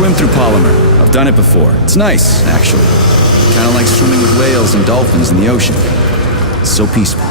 swim through polymer. I've done it before. It's nice, actually. Kind of like swimming with whales and dolphins in the ocean. It's so peaceful.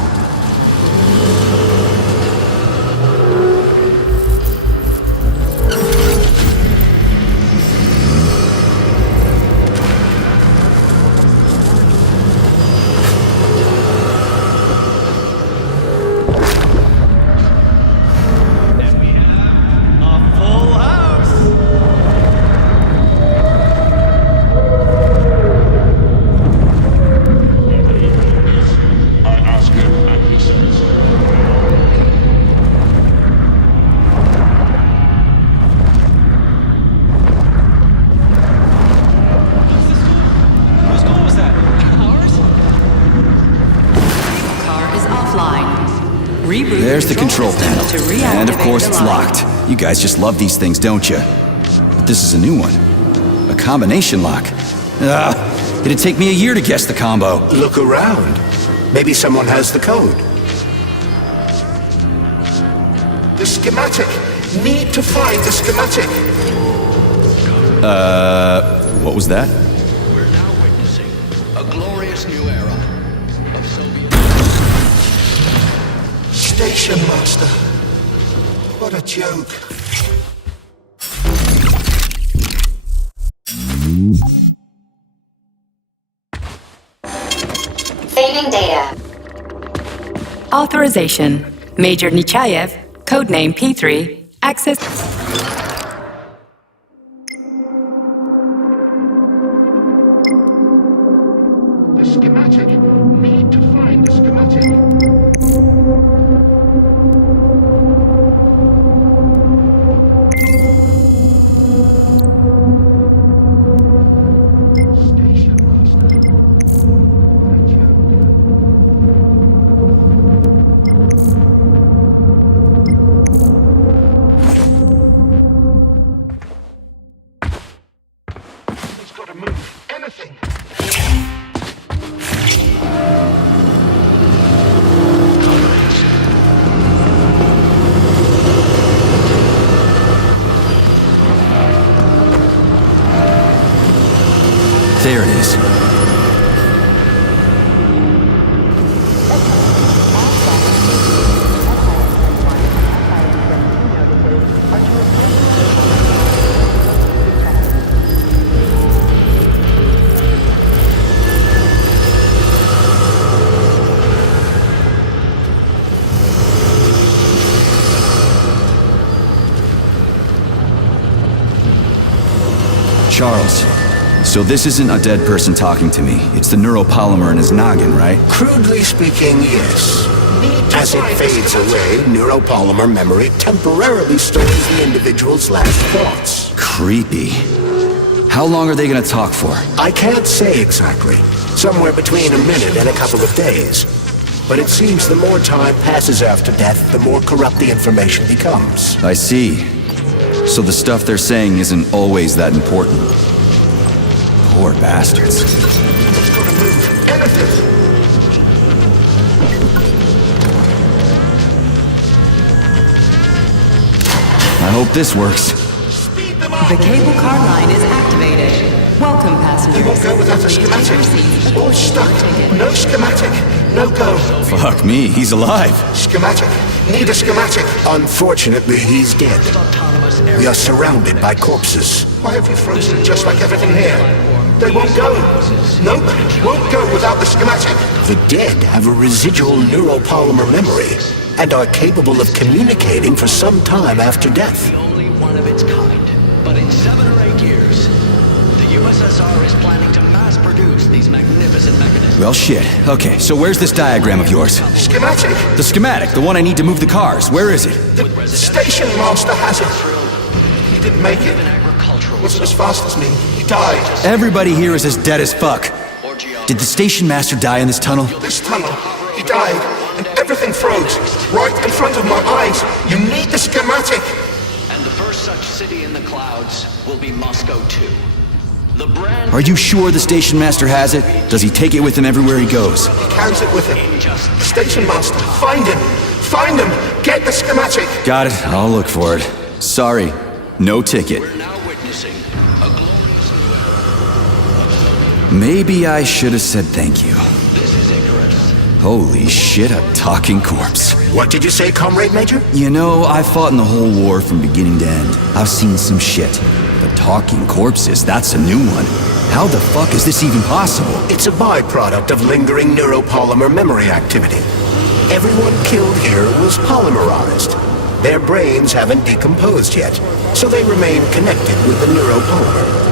There's the control panel. And of course it's locked. You guys just love these things, don't you? But this is a new one. A combination lock. It'd take me a year to guess the combo. Look around. Maybe someone has the code. The schematic. Need to find the schematic. What was that? We're now witnessing a glorious new era of Soviet... Station Master. What a joke. Saving data. Authorization. Major Nechaev, codename P3, access... The schematic. Need to find the schematic. There it is. Charles. So this isn't a dead person talking to me. It's the neuropolymer in his noggin, right? Crudely speaking, yes. As it fades away, neuropolymer memory temporarily stores the individual's last thoughts. Creepy. How long are they gonna talk for? I can't say exactly. Somewhere between a minute and a couple of days. But it seems the more time passes after death, the more corrupt the information becomes. I see. So the stuff they're saying isn't always that important. Poor bastards. I hope this works. The cable car line is activated. Welcome, passengers. You won't go without a schematic. All stuck. No schematic. No go. Fuck me, he's alive. Schematic. Need a schematic. Unfortunately, he's dead. We are surrounded by corpses. Why have you frozen just like everything here? They won't go. Nope, won't go without the schematic. The dead have a residual neuropolymer memory and are capable of communicating for some time after death. Only one of its kind. But in 7 or 8 years, the USSR is planning to mass produce these magnificent mechanisms. Well, shit. Okay, so where's this diagram of yours? Schematic. The schematic, the one I need to move the cars. Where is it? The station master has it. He didn't make it. Wasn't as fast as me. He died. Everybody here is as dead as fuck. Did the station master die in this tunnel? This tunnel. He died, and everything froze. Right in front of my eyes. You need the schematic. And the first such city in the clouds will be Moscow too. The brand... Are you sure the station master has it? Does he take it with him everywhere he goes? He carries it with him. The station master. Find him. Find him. Get the schematic. Got it. I'll look for it. Sorry. No ticket. We're now witnessing a Maybe I should have said thank you. This is Icarus. Holy shit, a talking corpse. What did you say, Comrade Major? You know, I fought in the whole war from beginning to end. I've seen some shit. But talking corpses, that's a new one. How the fuck is this even possible? It's a byproduct of lingering neuropolymer memory activity. Everyone killed here was polymerized. Their brains haven't decomposed yet, so they remain connected with the neuropolymer.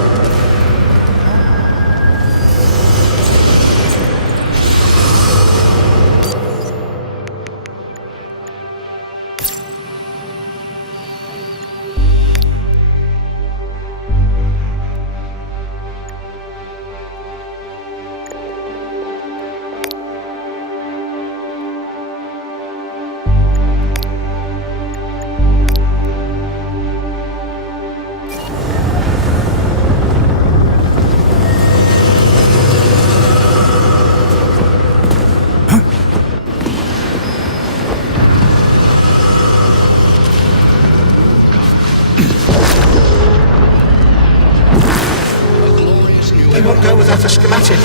They won't go without a schematic.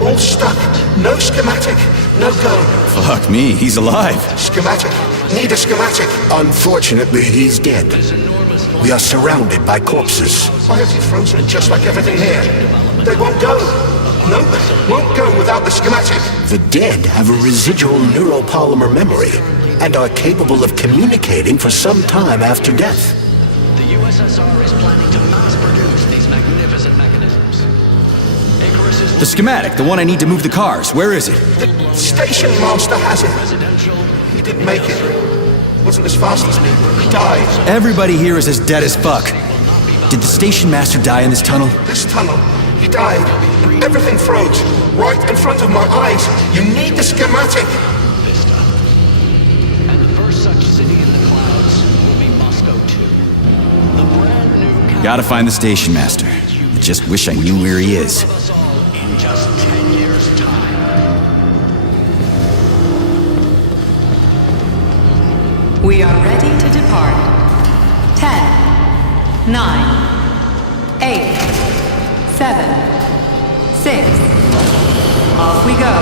All stuck. No schematic. No go. Fuck me, he's alive. Schematic. Need a schematic. Unfortunately, he's dead. We are surrounded by corpses. Why have you frozen just like everything here? They won't go. No, won't go without the schematic. The dead have a residual neuropolymer memory and are capable of communicating for some time after death. The USSR is planning to mass produce these magnificent mechanisms. Icarus is The schematic, the one I need to move the cars. Where is it? The station master has it. residential. He didn't make it. Wasn't as fast as me. He died. Everybody here is as dead as fuck. Did the station master die in this tunnel? This tunnel. He died. Everything froze. Right in front of my eyes. You need the schematic. Vista. And the first such city in the clouds will be Moscow too. The brand new Gotta find the station master. I just wish I knew where he is. of us all in just 10 years' time. We are ready to depart. 10, 9, 8, 7, 6. Off we go.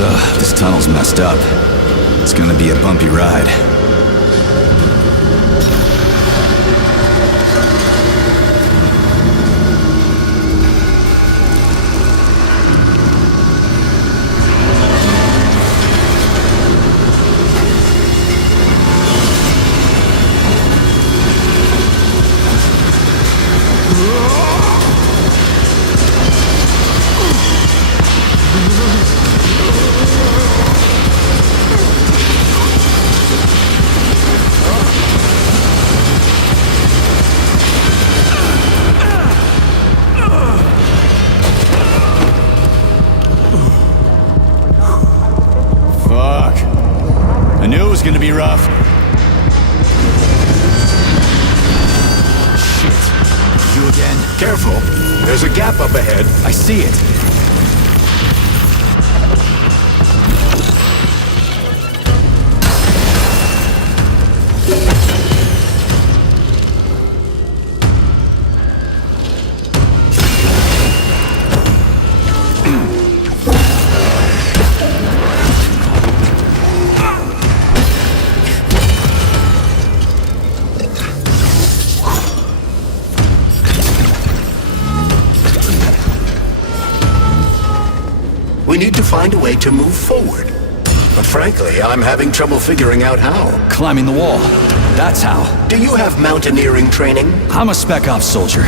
Ugh, this tunnel's messed up. It's gonna be a bumpy ride. Fuck. I knew it was gonna be rough. Shit. You again? Careful. There's a gap up ahead. I see it. We need to find a way to move forward. But frankly, I'm having trouble figuring out how. Climbing the wall. That's how. Do you have mountaineering training? I'm a spec ops soldier,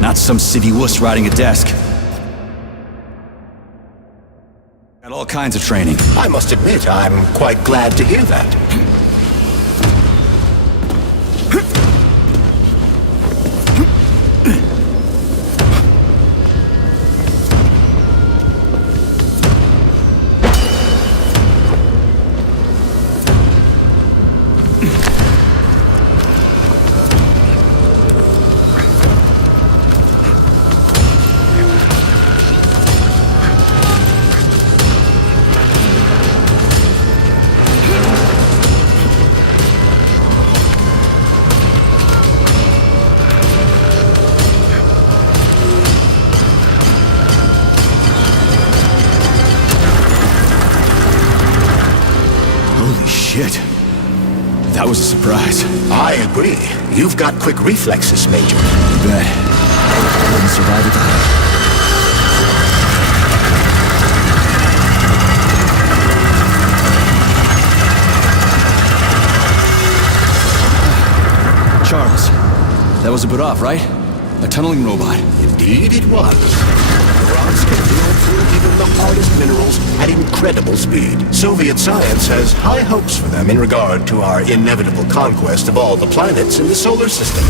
not some civvy wuss riding a desk. Got all kinds of training. I must admit, I'm quite glad to hear that. shit. That was a surprise. I agree. You've got quick reflexes, Major. You bet. I wouldn't survive without it. Charles, that was a bit off, right? A tunneling robot. Indeed it was. Rods can drill through even the hardest minerals at incredible speed. Soviet science has high hopes for them in regard to our inevitable conquest of all the planets in the solar system.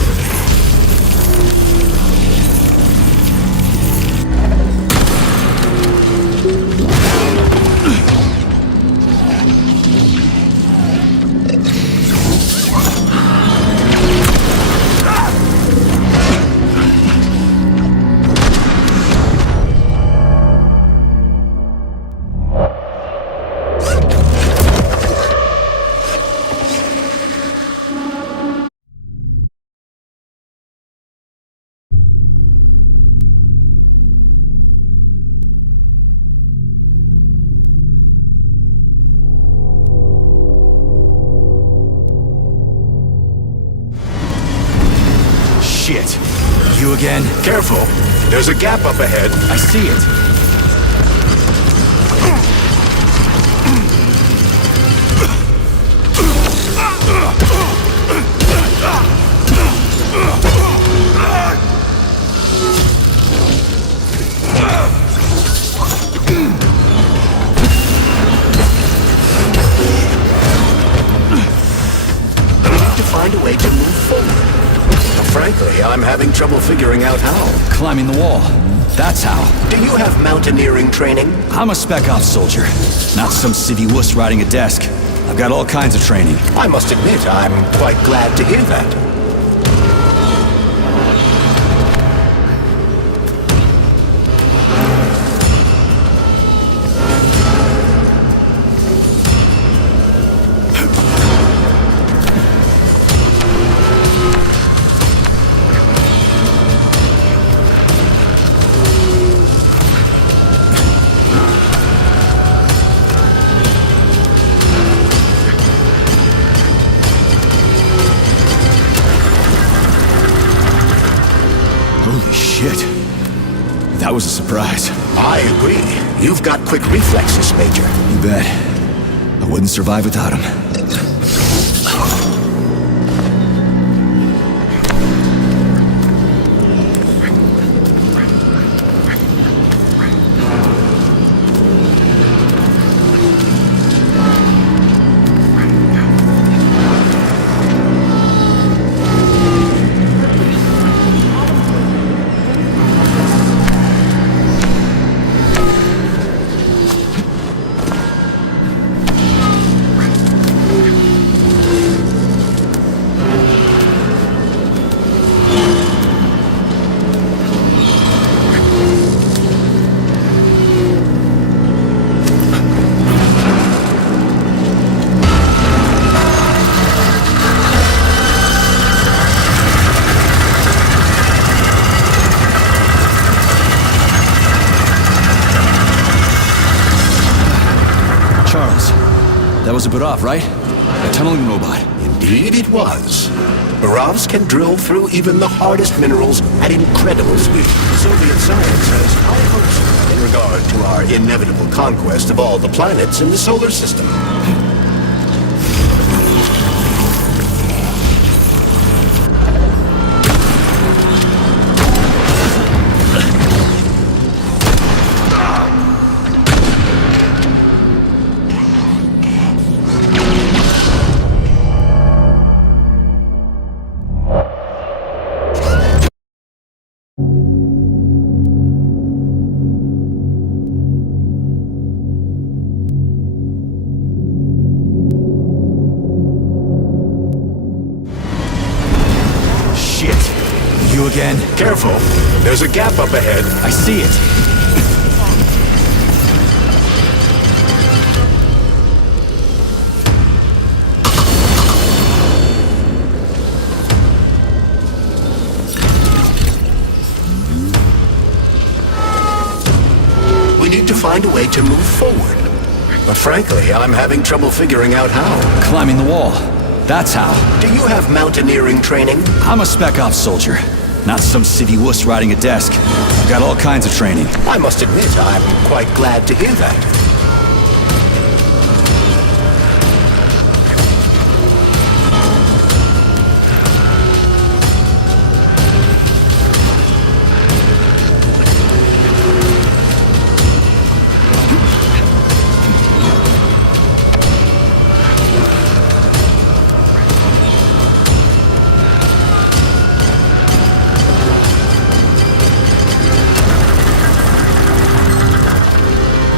Shit. You again? Careful. There's a gap up ahead. I see it. We need to find a way to move forward. Frankly, I'm having trouble figuring out how. Climbing the wall. That's how. Do you have mountaineering training? I'm a spec ops soldier, not some civvy wuss riding a desk. I've got all kinds of training. I must admit, I'm quite glad to hear that. Holy shit. That was a surprise. I agree. You've got quick reflexes, Major. You bet. I wouldn't survive without him. That was a bit off, right? A tunneling robot. Indeed it was. Barovs can drill through even the hardest minerals at incredible speed. Soviet science has high hopes in regard to our inevitable conquest of all the planets in the solar system. You again? Careful. There's a gap up ahead. I see it. We need to find a way to move forward. But frankly, I'm having trouble figuring out how. Climbing the wall. That's how. Do you have mountaineering training? I'm a spec ops soldier, not some city wuss riding a desk. I've got all kinds of training. I must admit, I'm quite glad to hear that.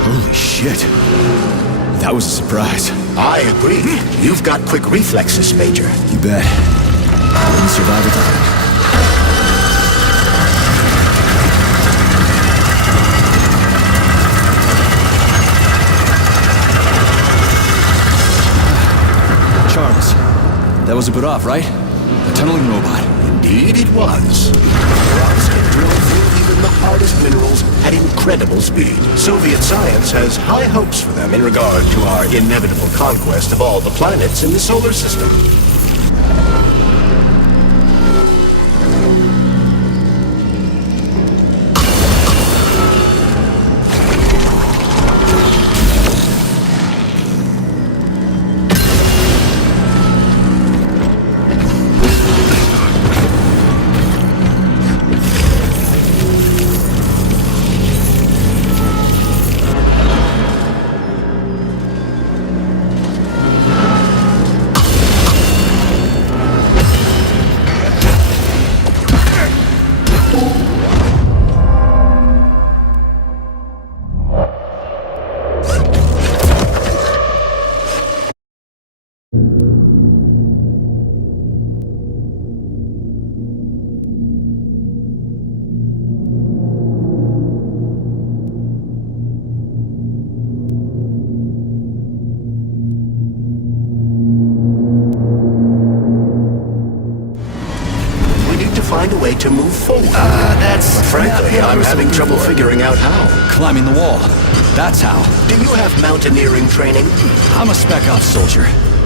Holy shit. That was a surprise. I agree. You've got quick reflexes, Major. You bet. Wouldn't survive without it. Charles, that was a PETROV, right? A tunneling robot. Indeed it was. Rods can drill through even the hardest minerals at incredible speed. Soviet science has high hopes for them in regard to our inevitable conquest of all the planets in the solar system. Find a way to move forward. Frankly, I'm having trouble figuring out how. Climbing the wall. That's how. Do you have mountaineering training? I'm a spec ops soldier,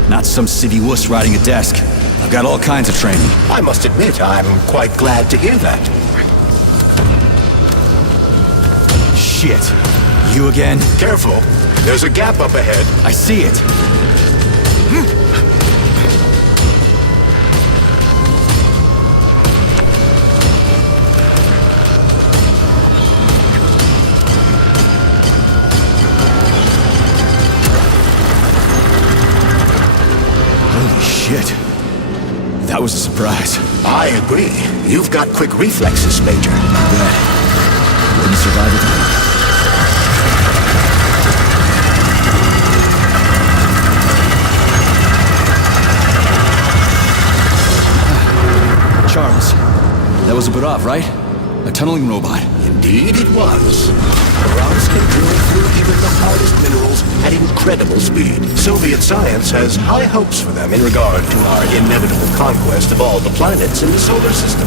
not some city wuss riding a desk. I've got all kinds of training. I must admit, I'm quite glad to hear that. Shit. You again? Careful. There's a gap up ahead. I see it. Shit. That was a surprise. I agree. You've got quick reflexes, Major. You bet. Wouldn't survive without it. Charles, that was a PETROV, right? A tunneling robot. Indeed it was. The rods can drill through even the hardest minerals at incredible speed. Soviet science has high hopes for them in regard to our inevitable conquest of all the planets in the solar system.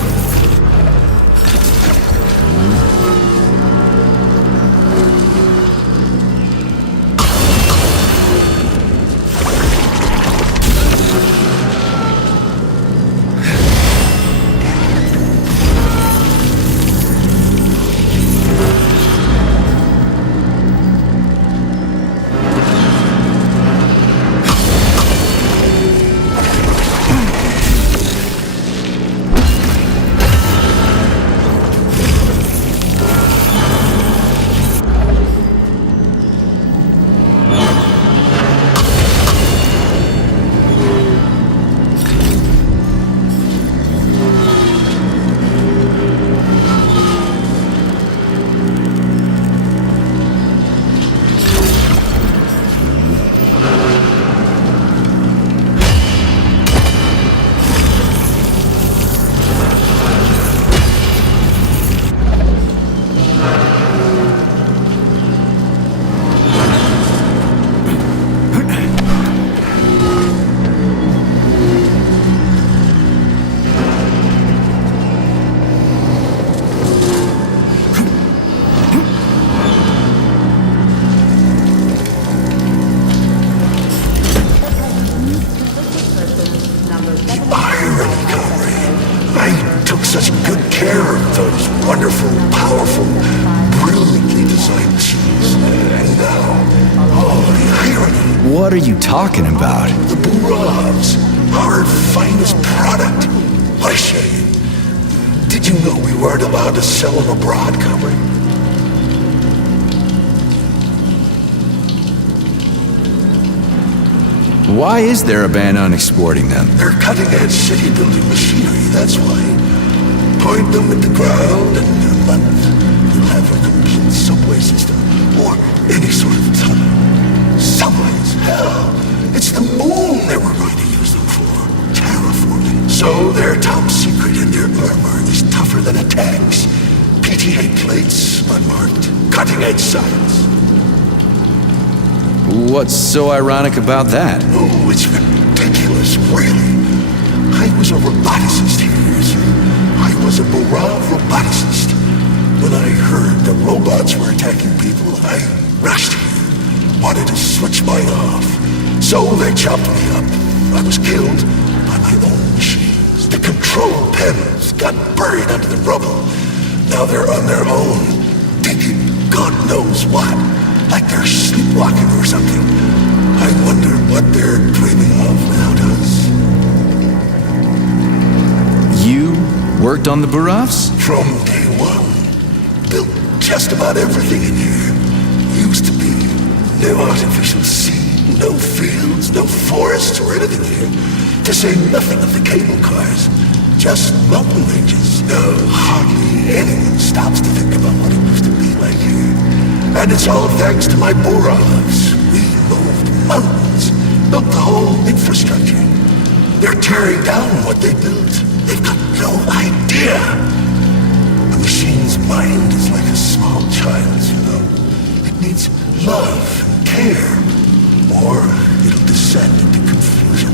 powerful, brilliantly designed machines. And now, oh, the irony. What are you talking about? The PETROVs, our finest product. I say, did you know we weren't allowed to sell them abroad, comrade? Why is there a ban on exporting them? They're cutting-edge city-building machinery, that's why. Point them at the ground, and in a month, you'll have a complete subway system, or any sort of tunnel. Subways, hell, it's the moon that we're going to use them for. Terraforming. So they're top secret, and their armor is tougher than a tank's. PTA plates, unmarked. Cutting-edge science. What's so ironic about that? Oh, it's ridiculous, really. I was a roboticist here, sir. I was a PETROV roboticist. When I heard the robots were attacking people, I rushed here. Wanted to switch mine off. So they chopped me up. I was killed by my own machines. The control panels got buried under the rubble. Now they're on their own, digging God knows what. Like they're sleepwalking or something. I wonder what they're dreaming of without us. You worked on the PETROVs? From day one. Built just about everything in here. Used to be. No artificial sea, no fields, no forests or anything here. To say nothing of the cable cars. Just mountain ranges. No, hardly anyone stops to think about what it used to be like here. And it's all thanks to my PETROVs. We moved mountains, built the whole infrastructure. They're tearing down what they built. They've got no idea. The machine's mind is like a small child's, you know. It needs love and care, or it'll descend into confusion.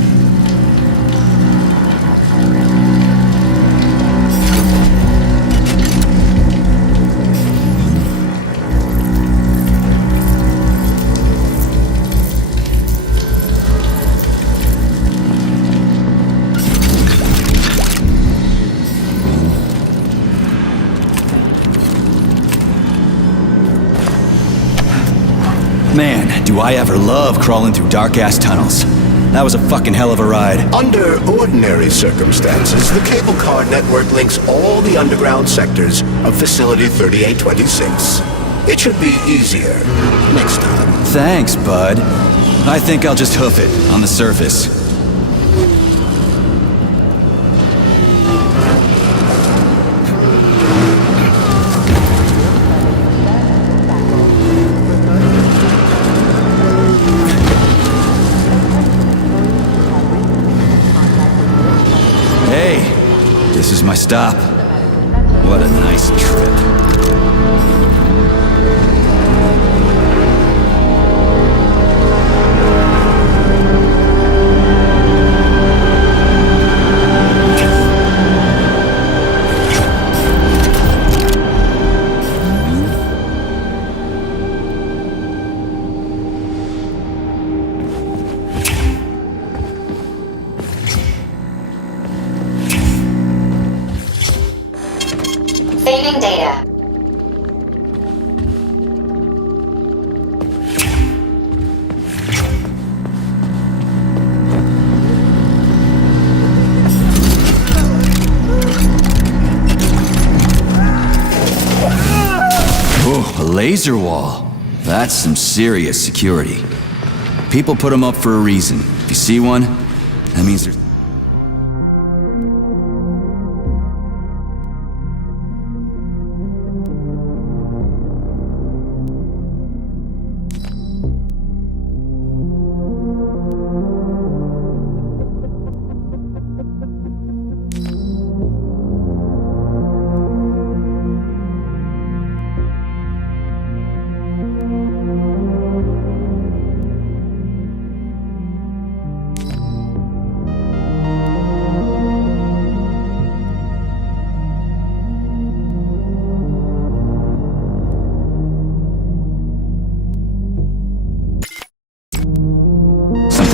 Man, do I ever love crawling through dark-ass tunnels. That was a fucking hell of a ride. Under ordinary circumstances, the cable car network links all the underground sectors of Facility 3826. It should be easier next time. Thanks, bud. I think I'll just hoof it on the surface. This is my stop. What a nice trip. Saving data. Oh, a laser wall. That's some serious security. People put them up for a reason. If you see one, that means there's...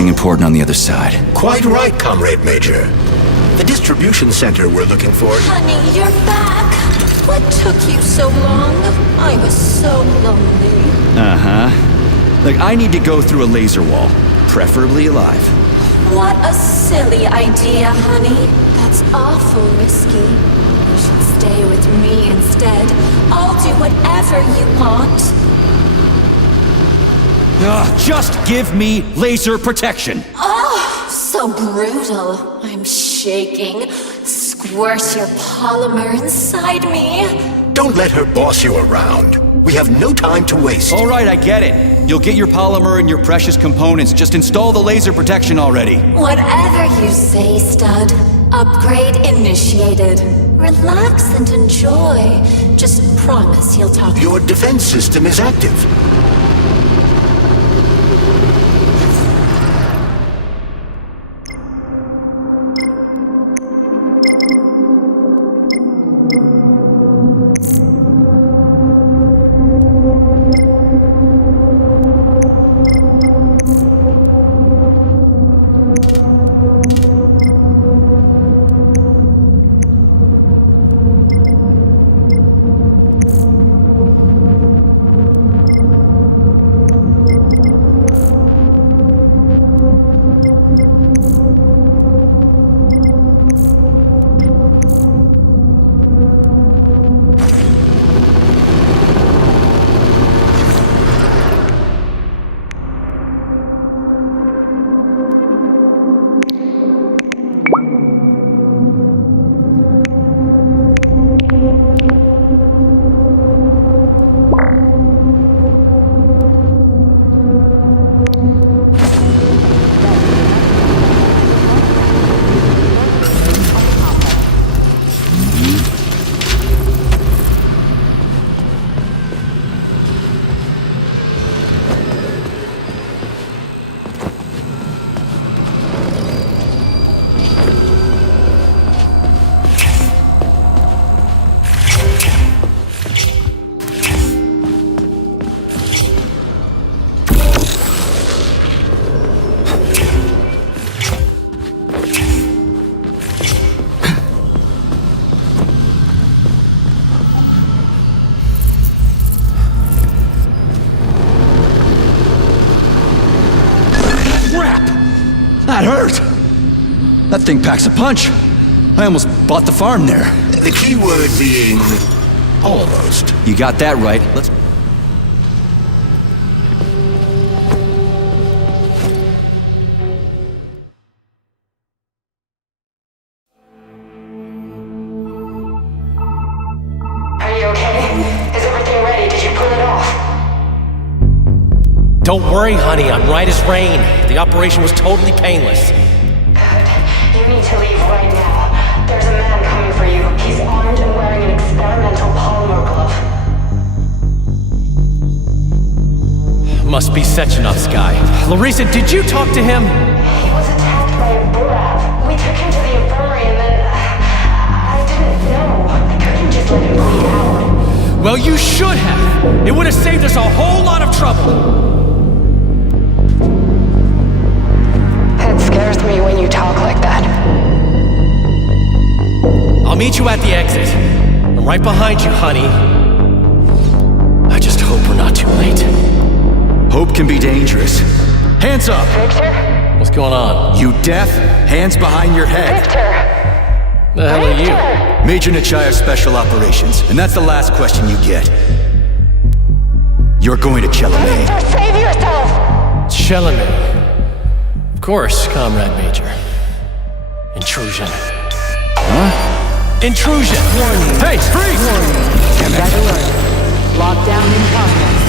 important on the other side. Quite right, Comrade Major. The distribution center we're looking for... Honey, you're back. What took you so long? I was so lonely. Uh-huh. Like, I need to go through a laser wall, preferably alive. What a silly idea, honey. That's awful risky. You should stay with me instead. I'll do whatever you want. Just give me laser protection. Oh, so brutal. I'm shaking. Squirt your polymer inside me. Don't let her boss you around. We have no time to waste. All right, I get it. You'll get your polymer and your precious components. Just install the laser protection already. Whatever you say, stud. Upgrade initiated. Relax and enjoy. Just promise you'll talk. Your defense system is active. That hurt! That thing packs a punch. I almost bought the farm there. The key word being... almost. You got that right. Let's... Are you okay? Is everything ready? Did you pull it off? Don't worry, honey. I'm right as rain. The operation was totally painless. Good. You need to leave right now. There's a man coming for you. He's armed and wearing an experimental polymer glove. Must be Sechenov's guy. Larissa, did you talk to him? He was attacked by a Burav. We took him to the infirmary and then... I didn't know. I couldn't just let him bleed out. Well, you should have. It would have saved us a whole lot of trouble. It scares me when you talk like that. I'll meet you at the exit. I'm right behind you, honey. I just hope we're not too late. Hope can be dangerous. Hands up! Victor? What's going on? You deaf? Hands behind your head. Victor! The hell are you? Major Nechaev Special Operations, and that's the last question you get. You're going to Chelomey. Victor, save yourself! Chelomey. Of course, Comrade Major. Intrusion. Huh? Intrusion! Warning. Hey, freeze! Warning. Red alert. Lockdown in progress.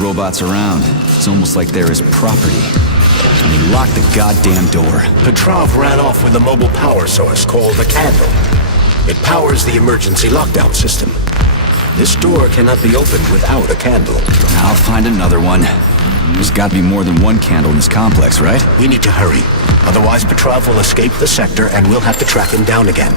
robots around. It's almost like they're his property. And he locked the goddamn door. PETROV ran off with a mobile power source called the candle. It powers the emergency lockdown system. This door cannot be opened without a candle. I'll find another one. There's got to be more than one candle in this complex, right? We need to hurry. Otherwise, PETROV will escape the sector and we'll have to track him down again.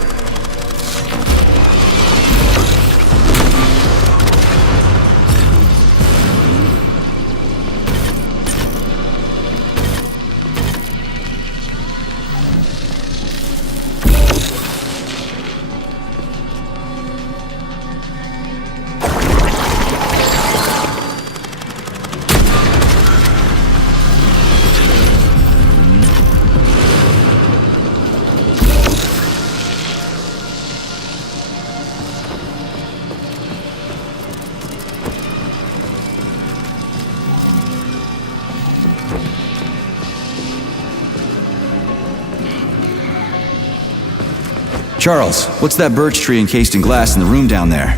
Charles, what's that birch tree encased in glass in the room down there?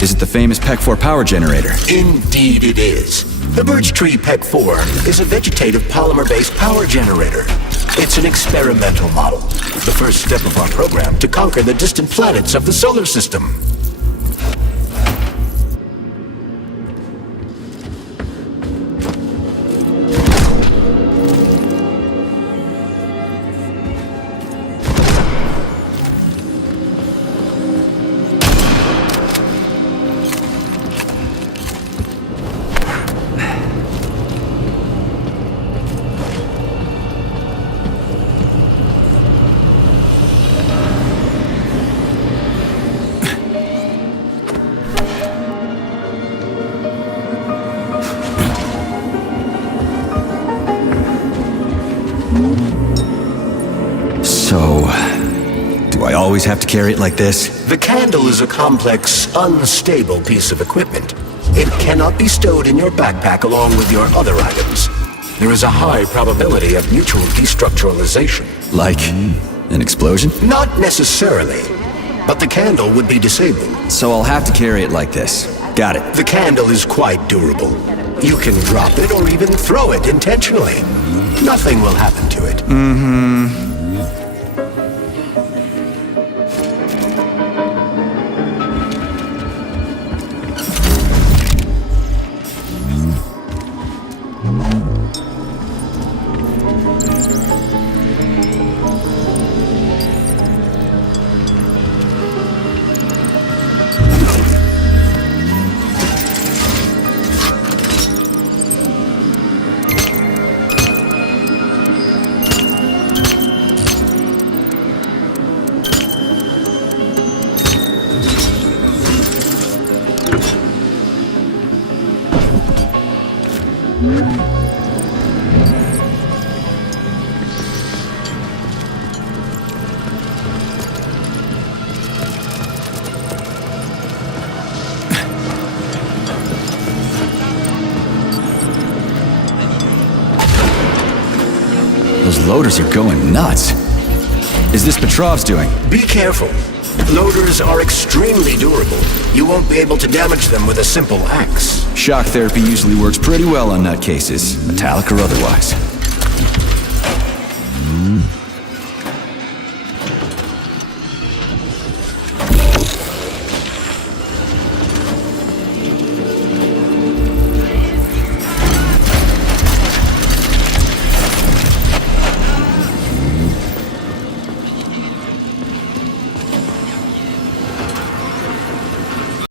Is it the famous PEC-4 power generator? Indeed it is. The birch tree PEC-4 is a vegetative polymer-based power generator. It's an experimental model, the first step of our program to conquer the distant planets of the solar system. So, do I always have to carry it like this? The candle is a complex, unstable piece of equipment. It cannot be stowed in your backpack along with your other items. There is a high probability of mutual destructuralization. Like an explosion? Not necessarily, but the candle would be disabled. So I'll have to carry it like this. Got it. The candle is quite durable. You can drop it or even throw it intentionally. Nothing will happen to it. Those loaders are going nuts. Is this PETROV's doing? Be careful. Loaders are extremely durable. You won't be able to damage them with a simple axe. Shock therapy usually works pretty well on nutcases, metallic or otherwise.